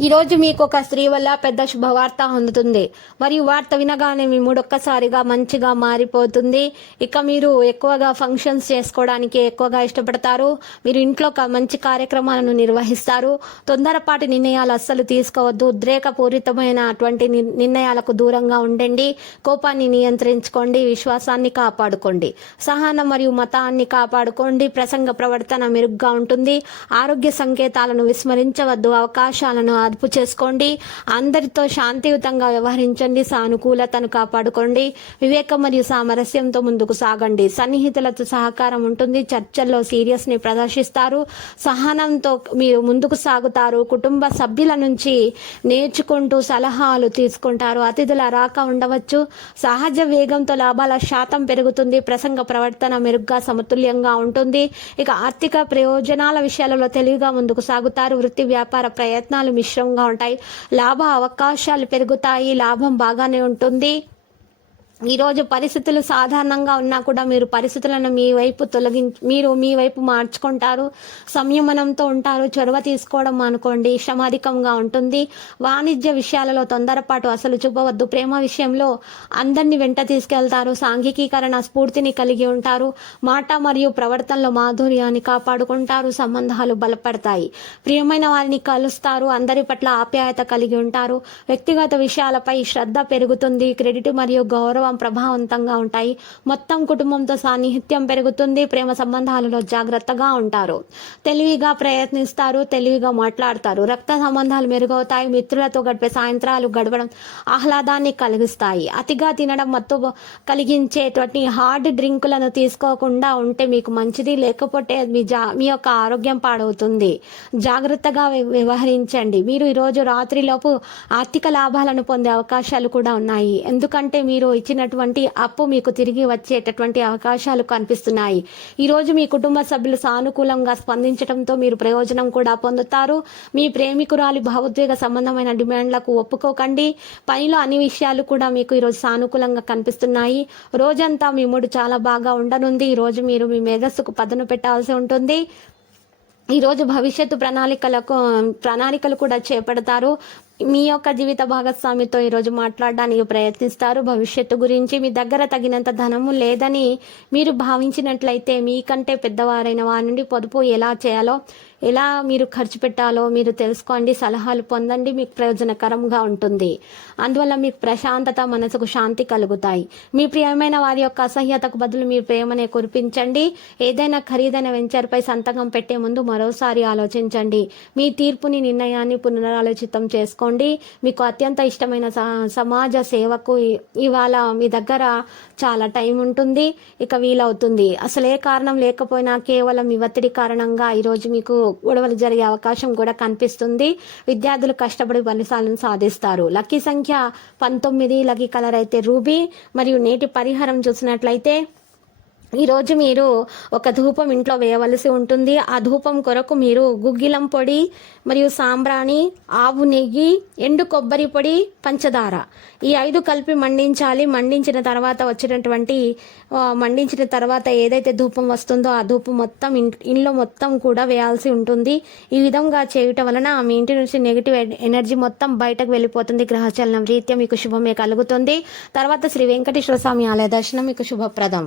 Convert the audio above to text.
ఈరోజు మీకు ఒక స్త్రీ వల్ల పెద్ద శుభవార్త అందుతుంది. మరియు వార్త వినగానే మీ మూడొక్కసారిగా మంచిగా మారిపోతుంది. ఇక మీరు ఎక్కువగా ఫంక్షన్స్ చేసుకోవడానికి ఎక్కువగా ఇష్టపడతారు. మీరు ఇంట్లో క- మంచి కార్యక్రమాలను నిర్వహిస్తారు. తొందరపాటి నిర్ణయాలు అస్సలు తీసుకోవద్దు. ఉద్రేకపూరితమైనటువంటి నిర్- నిర్ణయాలకు దూరంగా ఉండండి. కోపాన్ని నియంత్రించుకోండి. విశ్వాసాన్ని కాపాడుకోండి. సహనం మరియు మతాన్ని కాపాడుకోండి. ప్రసంగ ప్రవర్తన మెరుగ్గా ఉంటుంది. ఆరోగ్య సంకేతాలను విస్మరించవద్దు. అవకాశాలను అదుపు చేసుకోండి. అందరితో శాంతియుతంగా వ్యవహరించండి. సానుకూలతను కాపాడుకోండి. వివేకం మరియు సామరస్యంతో ముందుకు సాగండి. సన్నిహితులతో సహకారం ఉంటుంది. చర్చల్లో సీరియస్ని ప్రదర్శిస్తారు. సహనంతో మీరు ముందుకు సాగుతారు. కుటుంబ సభ్యుల నుంచి నేర్చుకుంటూ సలహాలు తీసుకుంటారు. అతిథుల రాక ఉండవచ్చు. సహజ వేగంతో లాభాల శాతం పెరుగుతుంది. ప్రసంగ ప్రవర్తన మెరుగ్గా సమతుల్యంగా ఉంటుంది. ఇక ఆర్థిక ప్రయోజనాల విషయాలలో తెలివిగా ముందుకు సాగుతారు. వృత్తి వ్యాపార ప్రయత్నాలు మిశ్రమంగా ఉంటాయి. లాభ అవకాశాలు పెరుగుతాయి. లాభం బాగానే ఉంటుంది. ఈరోజు పరిస్థితులు సాధారణంగా ఉన్నా కూడా మీరు పరిస్థితులను మీ వైపు తొలగి మీరు మీ వైపు మార్చుకుంటారు. సంయమనంతో ఉంటారు. చొరవ తీసుకోవడం అనుకోండి శ్రమాధికంగా ఉంటుంది. వాణిజ్య విషయాలలో తొందరపాటు అసలు చూపవద్దు. ప్రేమ విషయంలో అందరిని వెంట తీసుకెళ్తారు. సాంఘికీకరణ స్ఫూర్తిని కలిగి ఉంటారు. మాట మరియు ప్రవర్తనలో మాధుర్యాన్ని కాపాడుకుంటారు. సంబంధాలు బలపడతాయి. ప్రియమైన వారిని కలుస్తారు. అందరి పట్ల ఆప్యాయత కలిగి ఉంటారు. వ్యక్తిగత విషయాలపై శ్రద్ధ పెరుగుతుంది. క్రెడిట్ మరియు గౌరవం ప్రభావవంతంగా ఉంటాయి. మొత్తం కుటుంబంతో సాన్నిహిత్యం పెరుగుతుంది. ప్రేమ సంబంధాలలో జాగ్రత్తగా ఉంటారు. తెలివిగా ప్రయత్నిస్తారు. తెలివిగా మాట్లాడతారు. రక్త సంబంధాలు మెరుగవుతాయి. మిత్రులతో గడిపే సాయంత్రాలు గడపడం ఆహ్లాదాన్ని కలిగిస్తాయి. అతిగా తినడం మత్తు కలిగించేటువంటి హార్డ్ డ్రింకులను తీసుకోకుండా ఉంటే మీకు మంచిది. లేకపోతే మీ జా మీ యొక్క ఆరోగ్యం పాడవుతుంది. జాగ్రత్తగా వ్య- వ్యవహరించండి. మీరు ఈరోజు రాత్రిలోపు ఆర్థిక లాభాలను పొందే అవకాశాలు కూడా ఉన్నాయి. ఎందుకంటే మీరు ఇచ్చిన ఇచ్చినటువంటి అప్పు మీకు తిరిగి వచ్చేటటువంటి అవకాశాలు కనిపిస్తున్నాయి. ఈ రోజు మీ కుటుంబ సభ్యులు సానుకూలంగా స్పందించడంతో మీరు ప్రయోజనం కూడా పొందుతారు. మీ ప్రేమికురాలి భావోద్వేగ సంబంధమైన డిమాండ్లకు ఒప్పుకోకండి. పనిలో అన్ని విషయాలు కూడా మీకు ఈరోజు సానుకూలంగా కనిపిస్తున్నాయి. రోజంతా మీ మూడు చాలా బాగా ఉండనుంది. ఈ రోజు మీరు మీ మేధస్సుకు పదును పెట్టాల్సి ఉంటుంది. ఈ రోజు భవిష్యత్తు ప్రణాళికలకు ప్రణాళికలు కూడా చేపడతారు. మీ యొక్క జీవిత భాగస్వామితో ఈరోజు మాట్లాడడానికి ప్రయత్నిస్తారు. భవిష్యత్తు గురించి మీ దగ్గర తగినంత ధనము లేదని మీరు భావించినట్లయితే మీకంటే పెద్దవారైన వారి నుండి పొదుపు ఎలా చేయాలో ఎలా మీరు ఖర్చు పెట్టాలో మీరు తెలుసుకోండి. సలహాలు పొందండి. మీకు ప్రయోజనకరంగా ఉంటుంది. అందువల్ల మీకు ప్రశాంతత మనసుకు శాంతి కలుగుతాయి. మీ ప్రియమైన వారి యొక్క అసహ్యతకు బదులు మీ ప్రేమనే కురిపించండి. ఏదైనా ఖరీదైన వెంచర్పై సంతకం పెట్టే ముందు మరోసారి ఆలోచించండి. మీ తీర్పుని నిర్ణయాన్ని పునరాలోచితం చేసుకోండి. మీకు అత్యంత ఇష్టమైన స- సమాజ సేవకు ఇవాళ మీ దగ్గర చాలా టైం ఉంటుంది. ఇక వీలవుతుంది. అసలు ఏ కారణం లేకపోయినా కేవలం మీ ఒత్తిడి కారణంగా ఈరోజు మీకు గొడవలు జరిగే అవకాశం కూడా కనిపిస్తుంది. విద్యార్థులు కష్టపడి ఫలితాలను సాధిస్తారు. లక్కీ సంఖ్య పంతొమ్మిది లక్కీ కలర్ అయితే రూబీ. మరియు నేటి పరిహారం చూసినట్లయితే ఈరోజు మీరు ఒక ధూపం ఇంట్లో వేయవలసి ఉంటుంది. ఆ ధూపం కొరకు మీరు గుగ్గిలం పొడి మరియు సాంబ్రాణి ఆవు నెయ్యి ఎండు కొబ్బరి పొడి పంచదార ఈ ఐదు కలిపి మండించాలి. మండించిన తర్వాత వచ్చినటువంటి మండించిన తర్వాత ఏదైతే ధూపం వస్తుందో ఆ ధూపం మొత్తం ఇంట్లో మొత్తం కూడా వేయాల్సి ఉంటుంది. ఈ విధంగా చేయటం వలన మీ ఇంటి నుంచి నెగిటివ్ ఎనర్జీ మొత్తం బయటకు వెళ్ళిపోతుంది. గ్రహచలనం రీత్యా మీకు శుభమే కలుగుతుంది. తర్వాత శ్రీ వెంకటేశ్వర స్వామి ఆలయ దర్శనం మీకు శుభప్రదం.